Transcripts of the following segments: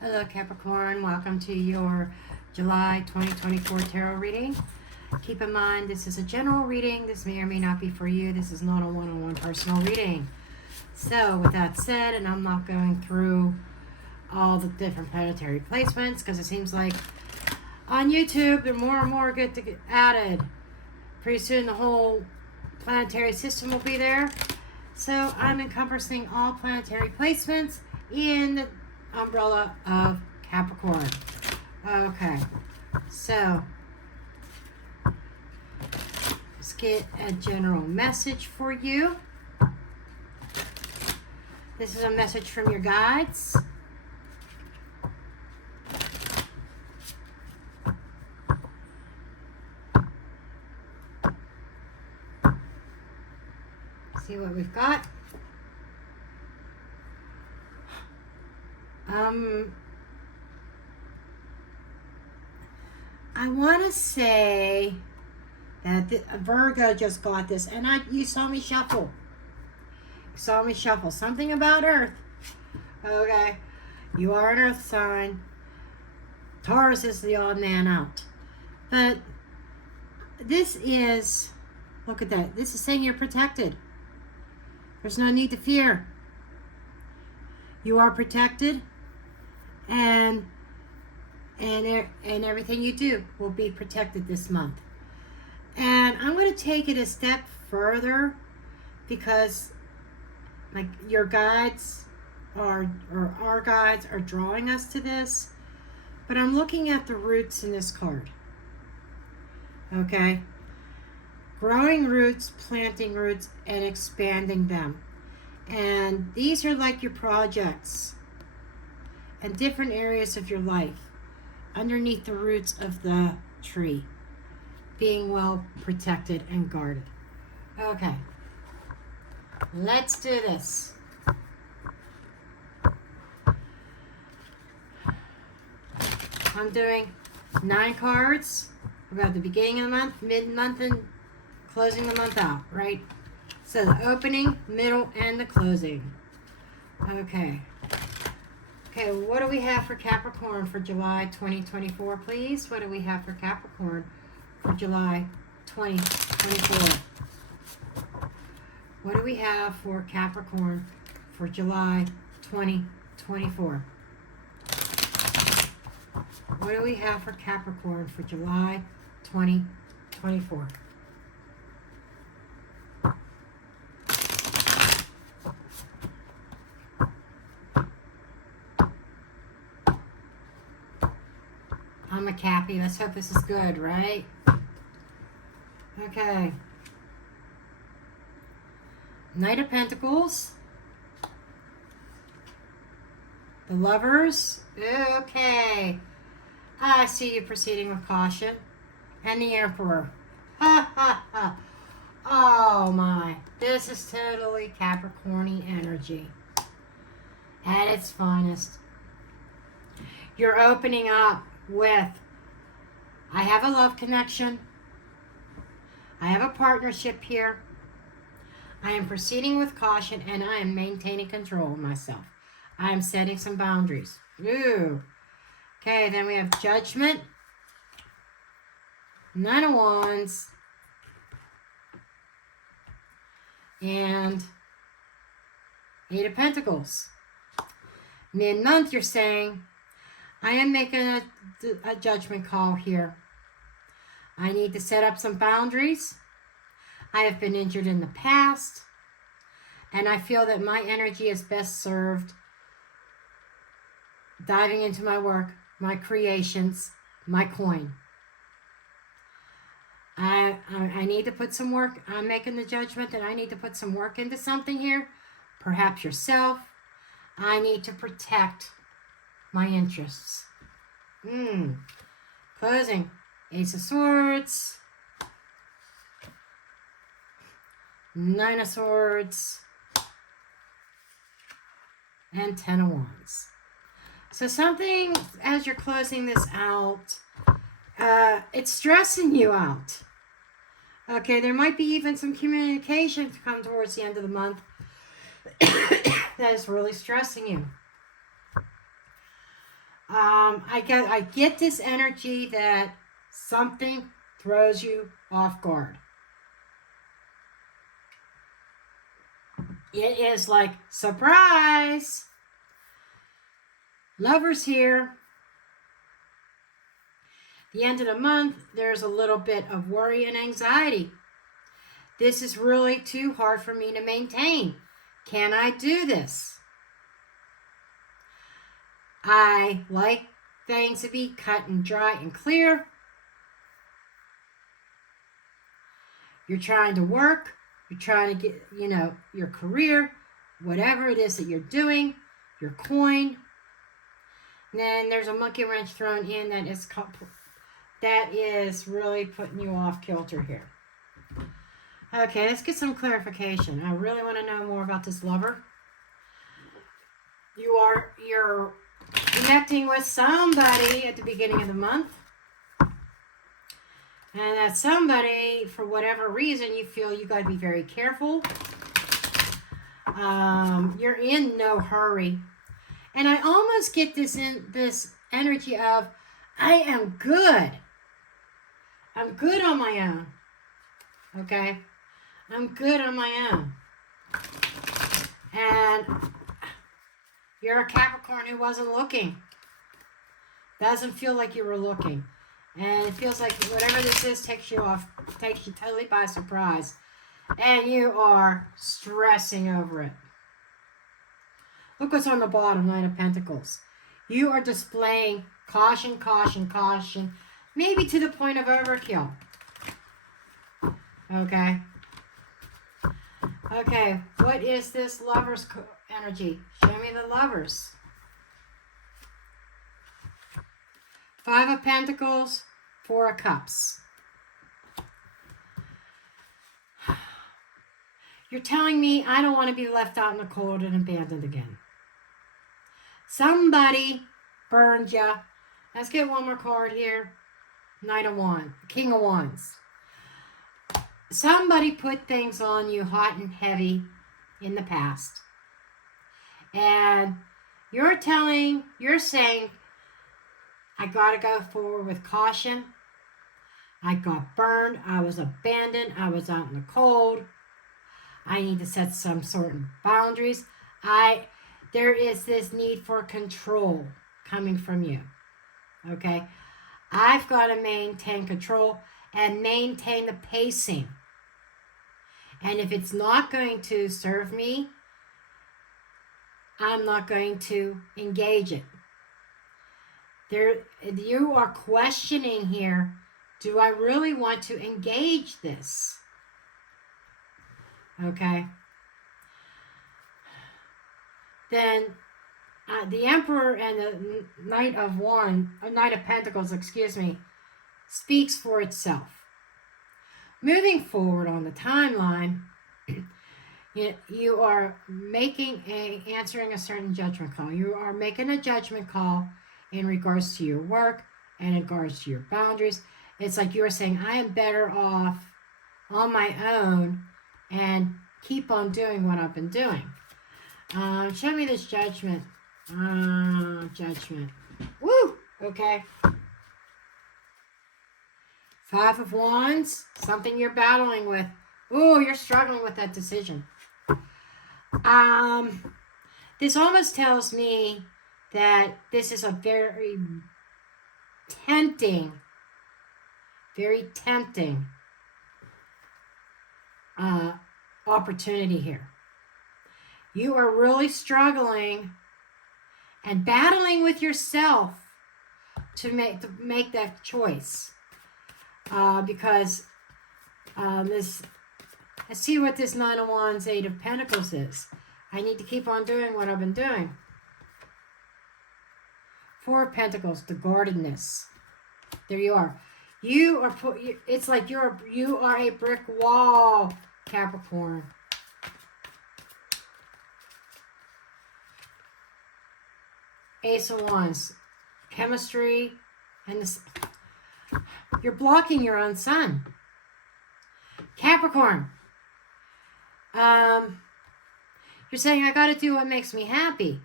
Hello Capricorn, welcome to your July 2024 tarot reading. Keep in mind this is a general reading. This may or may not be for you. This is not a one-on-one personal reading. So with that said, and I'm not going through all the different planetary placements because it seems like on YouTube there more and more get to get added. Pretty soon the whole planetary system will be there. So I'm encompassing all planetary placements in the umbrella of Capricorn. Okay, so let's get a general message for you. This is a message from your guides. See what we've got. I want to say that Virgo just got this, and you saw me shuffle. You saw me shuffle. Something about Earth. Okay. You are an Earth sign. Taurus is the odd man out. But this is, look at that. This is saying you're protected. There's no need to fear. You are protected, and everything you do will be protected this month. And I'm going to take it a step further because like your guides or our guides are drawing us to this, but I'm looking at the roots in this card. Okay? Growing roots, planting roots, and expanding them. And these are like your projects and different areas of your life underneath the roots of the tree, being well protected and guarded. Okay, let's do this. I'm doing 9 cards about the beginning of the month, mid-month, and closing the month out, right? So the opening, middle, and the closing. Okay. Okay, what do we have for Capricorn for July 2024, please? What do we have for Capricorn for July 2024? What do we have for Capricorn for July 2024? What do we have for Capricorn for July 2024? I'm a Cappy. Let's hope this is good, right? Okay. Knight of Pentacles. The Lovers. Okay. I see you proceeding with caution. And the Emperor. Ha ha ha. Oh my. This is totally Capricorny energy. At its finest. You're opening up with, I have a love connection. I have a partnership here. I am proceeding with caution and I am maintaining control of myself. I am setting some boundaries. Ooh. Okay, then we have Judgment. 9 of Wands. And 8 of Pentacles. Mid-month, you're saying, I am making a judgment call here. I need to set up some boundaries. I have been injured in the past, and I feel that my energy is best served diving into my work, my creations, my coin. I need to put some work. I'm making the judgment that I need to put some work into something here. Perhaps yourself. I need to protect my interests. Closing. Ace of Swords. 9 of Swords. And 10 of Wands. So something, as you're closing this out, it's stressing you out. Okay, there might be even some communication to come towards the end of the month that is really stressing you. I get this energy that something throws you off guard. It is like, surprise! Lovers here. The end of the month, there's a little bit of worry and anxiety. This is really too hard for me to maintain. Can I do this? I like things to be cut and dry and clear. You're trying to work. You're trying to get, your career, whatever it is that you're doing, your coin. And then there's a monkey wrench thrown in that is really putting you off kilter here. Okay, let's get some clarification. I really want to know more about this lover. You're connecting with somebody at the beginning of the month. And that somebody, for whatever reason, you feel you got to be very careful. You're in no hurry. And I almost get this energy of, I am good. I'm good on my own. Okay? I'm good on my own. And you're a Capricorn who wasn't looking. Doesn't feel like you were looking. And it feels like whatever this is takes you totally by surprise. And you are stressing over it. Look what's on the bottom, Nine of Pentacles. You are displaying caution, caution, caution. Maybe to the point of overkill. Okay. Okay, what is this lover's energy? Show me the lovers. Five of Pentacles, Four of Cups. You're telling me I don't want to be left out in the cold and abandoned again. Somebody burned you. Let's get one more card here. Knight of Wands, King of Wands. Somebody put things on you hot and heavy in the past. And you're saying, I got to go forward with caution. I got burned. I was abandoned. I was out in the cold. I need to set some sort of boundaries. There is this need for control coming from you. Okay? I've got to maintain control and maintain the pacing. And if it's not going to serve me, I'm not going to engage it. You are questioning here, do I really want to engage this? Okay. Then the Emperor and the Knight of Pentacles, speaks for itself. Moving forward on the timeline, you are answering a certain judgment call. You are making a judgment call in regards to your work and in regards to your boundaries. It's like you're saying, I am better off on my own and keep on doing what I've been doing. Show me this judgment. Judgment. Woo! Okay. Five of Wands. Something you're battling with. Ooh, you're struggling with that decision. This almost tells me that this is a very tempting opportunity here. You are really struggling and battling with yourself to make that choice. Because let's see what this Nine of Wands, Eight of Pentacles is. I need to keep on doing what I've been doing. Four of Pentacles, the guardedness. There you are. It's like you are a brick wall, Capricorn. Ace of Wands, chemistry, and this. You're blocking your own sun. Capricorn. You're saying, I got to do what makes me happy.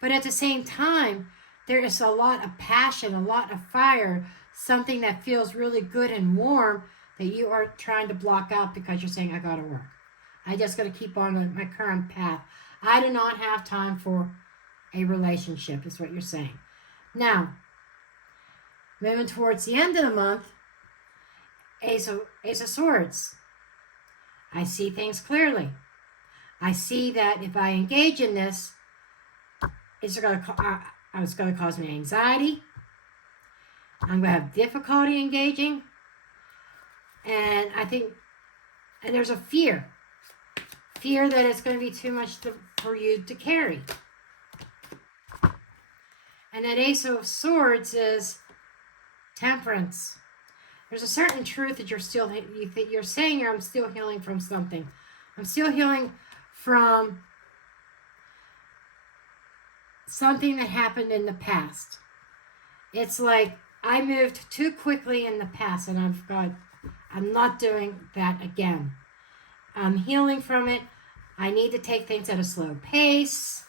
But at the same time, there is a lot of passion, a lot of fire, something that feels really good and warm that you are trying to block out because you're saying, I got to work. I just got to keep on my current path. I do not have time for a relationship, is what you're saying. Now, moving towards the end of the month, Ace of Swords. I see things clearly. I see that if I engage in this, it's going to cause me anxiety. I'm going to have difficulty engaging. And I think, and there's a fear that it's going to be too much for you to carry. And that Ace of Swords is temperance. There's a certain truth that you're saying I'm still healing from something. I'm still healing from something that happened in the past. It's like I moved too quickly in the past, and I'm not doing that again. I'm healing from it. I need to take things at a slow pace.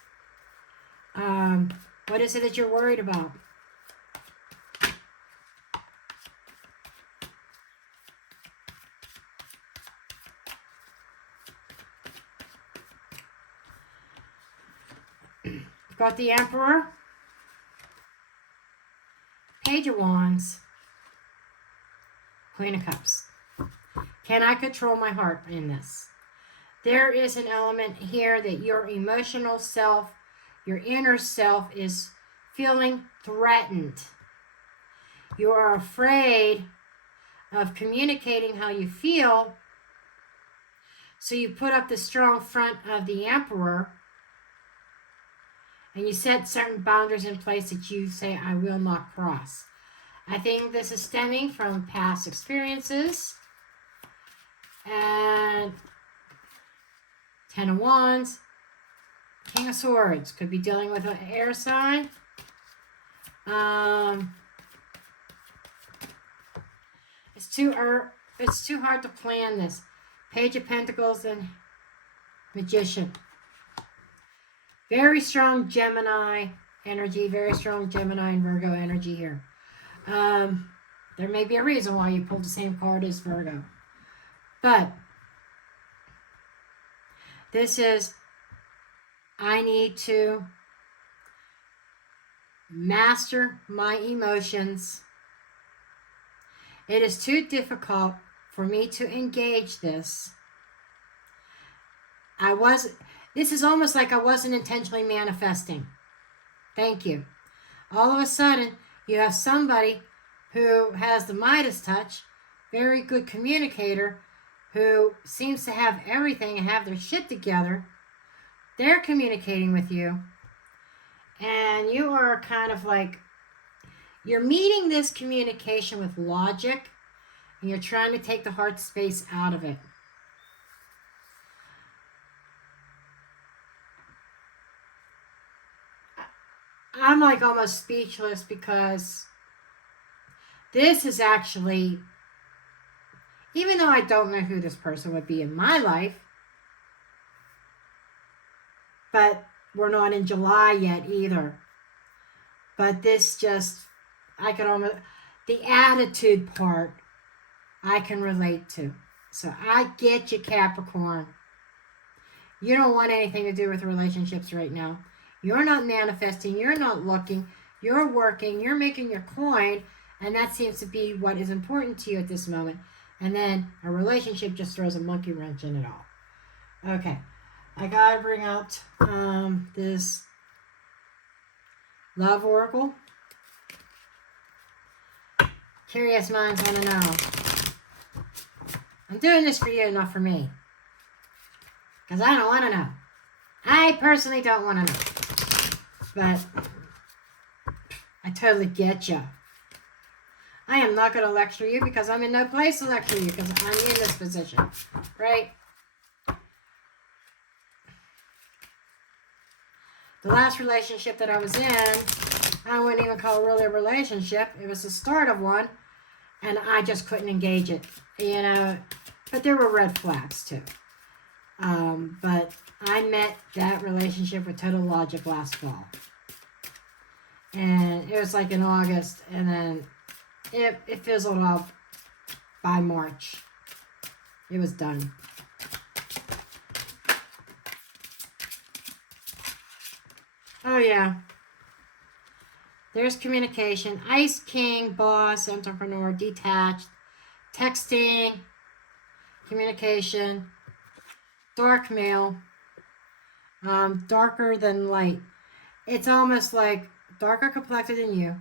What is it that you're worried about? You've got the Emperor, Page of Wands, Queen of Cups. Can I control my heart in this? There is an element here that your emotional self, your inner self is feeling threatened. You are afraid of communicating how you feel, so you put up the strong front of the Emperor and you set certain boundaries in place that you say, I will not cross. I think this is stemming from past experiences. And Ten of Wands, King of Swords. Could be dealing with an air sign. It's too hard to plan this. Page of Pentacles and Magician. Very strong Gemini energy. Very strong Gemini and Virgo energy here. There may be a reason why you pulled the same card as Virgo. But this is, I need to master my emotions. It is too difficult for me to engage this. This is almost like I wasn't intentionally manifesting. Thank you. All of a sudden, you have somebody who has the Midas touch, very good communicator, who seems to have everything and have their shit together. They're communicating with you. And you are kind of like, you're meeting this communication with logic, and you're trying to take the heart space out of it. I'm like almost speechless because this is actually, even though I don't know who this person would be in my life, but we're not in July yet either. But this just, I could almost, the attitude part, I can relate to. So I get you, Capricorn. You don't want anything to do with relationships right now. You're not manifesting. You're not looking. You're working. You're making your coin. And that seems to be what is important to you at this moment. And then a relationship just throws a monkey wrench in it all. Okay. I got to bring out this Love Oracle. Curious minds want to know. I'm doing this for you, not for me. Because I don't want to know. I personally don't want to know. But I totally get you. I am not going to lecture you because I'm in no place to lecture you because I'm in this position. Right? The last relationship that I was in, I wouldn't even call it really a relationship. It was the start of one. And I just couldn't engage it. You know. But there were red flags too. But I met that relationship with total logic last fall. And it was like in August, and then it fizzled out by March. It was done. Oh, yeah. There's communication. Ice King, boss, entrepreneur, detached, texting, communication, dark male, darker than light. It's almost like darker complected than you.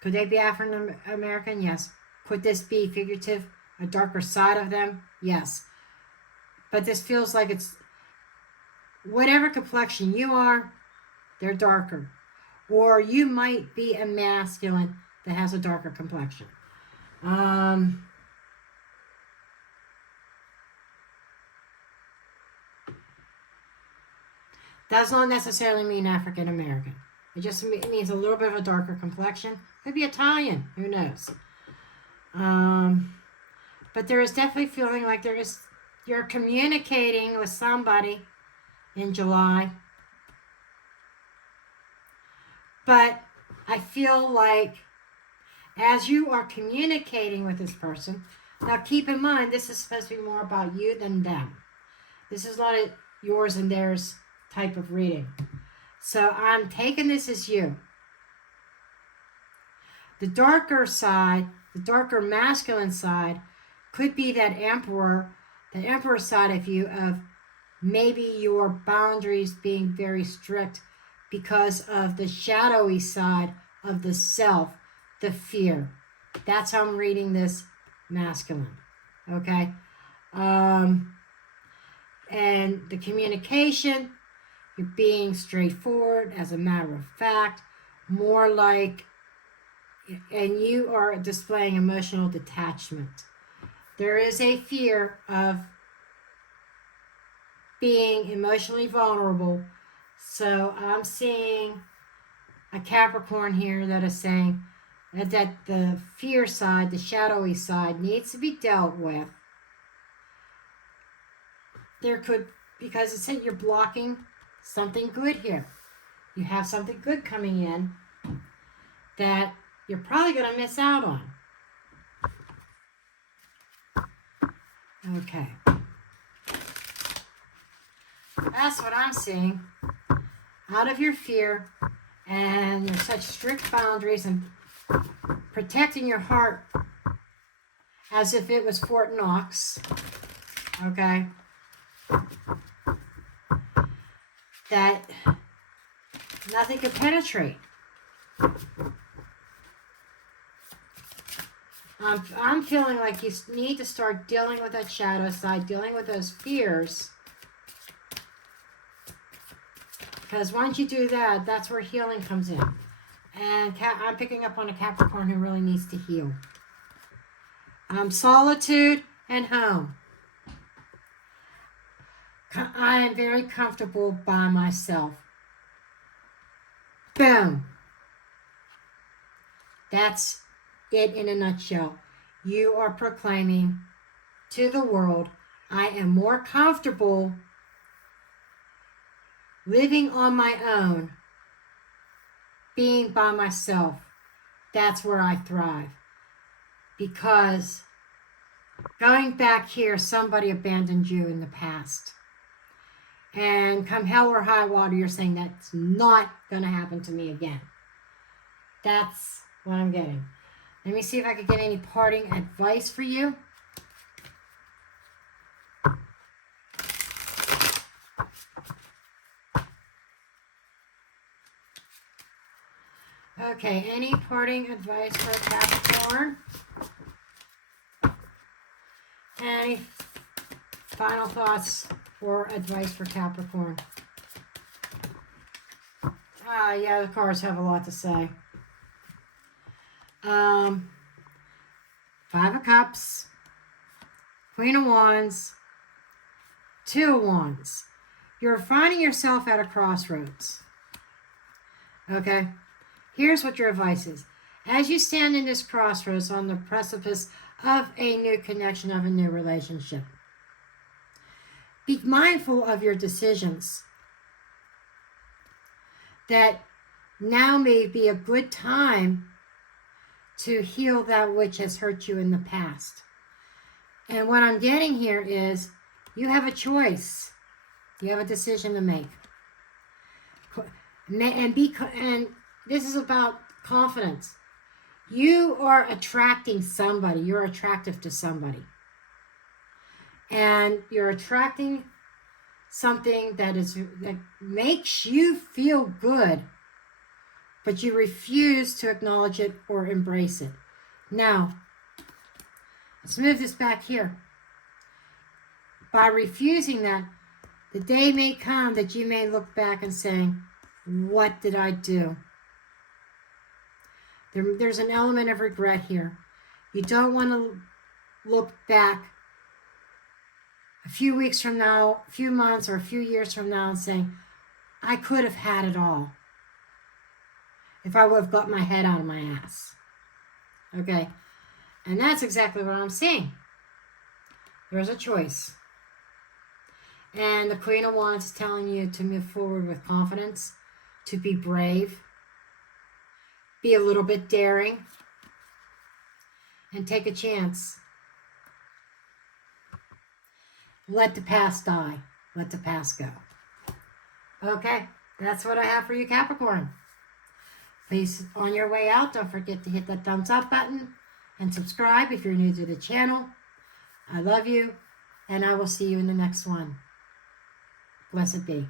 Could they be African American? Yes. Could this be figurative, a darker side of them? Yes. But this feels like it's whatever complexion you are, they're darker. Or you might be a masculine that has a darker complexion. Does not necessarily mean African American. It just means a little bit of a darker complexion. Could be Italian. Who knows? But there is definitely feeling like you're communicating with somebody in July. But I feel like as you are communicating with this person, now keep in mind, this is supposed to be more about you than them. This is not a yours and theirs type of reading. So I'm taking this as you. The darker side, the darker masculine side, could be that emperor side of you, of maybe your boundaries being very strict because of the shadowy side of the self, the fear. That's how I'm reading this masculine. Okay? And the communication, you're being straightforward, as a matter of fact, more like, and you are displaying emotional detachment. There is a fear of being emotionally vulnerable. So I'm seeing a Capricorn here that is saying that the fear side, the shadowy side, needs to be dealt with. Because it said you're blocking something good here. You have something good coming in that you're probably going to miss out on. Okay. That's what I'm seeing. Out of your fear and your such strict boundaries and protecting your heart as if it was Fort Knox. Okay. That nothing could penetrate. I'm feeling like you need to start dealing with that shadow side, dealing with those fears. Because once you do that, that's where healing comes in. And I'm picking up on a Capricorn who really needs to heal. Solitude and home. I am very comfortable by myself. Boom. That's it in a nutshell. You are proclaiming to the world, I am more comfortable living on my own, being by myself. That's where I thrive. Because going back here, somebody abandoned you in the past. And come hell or high water, you're saying that's not going to happen to me again. That's what I'm getting. Let me see if I can get any parting advice for you. Okay, any parting advice for Capricorn? Any final thoughts or advice for Capricorn? Yeah, the cards have a lot to say. 5 of Cups, Queen of Wands, 2 of Wands. You're finding yourself at a crossroads. Okay? Here's what your advice is. As you stand in this crossroads on the precipice of a new connection, of a new relationship, be mindful of your decisions. That now may be a good time to heal that which has hurt you in the past. And what I'm getting here is you have a choice. You have a decision to make. And this is about confidence. You are attracting somebody. You're attractive to somebody. And you're attracting something that makes you feel good, but you refuse to acknowledge it or embrace it. Now, let's move this back here. By refusing that, the day may come that you may look back and say, what did I do? There's an element of regret here. You don't want to look back a few weeks from now, a few months, or a few years from now and saying, I could have had it all if I would have got my head out of my ass. Okay? And that's exactly what I'm seeing. There's a choice. And the Queen of Wands is telling you to move forward with confidence, to be brave, be a little bit daring, and take a chance. Let the past die. Let the past go. Okay, that's what I have for you, Capricorn. Please, on your way out, don't forget to hit that thumbs up button and subscribe if you're new to the channel. I love you, and I will see you in the next one. Blessed be.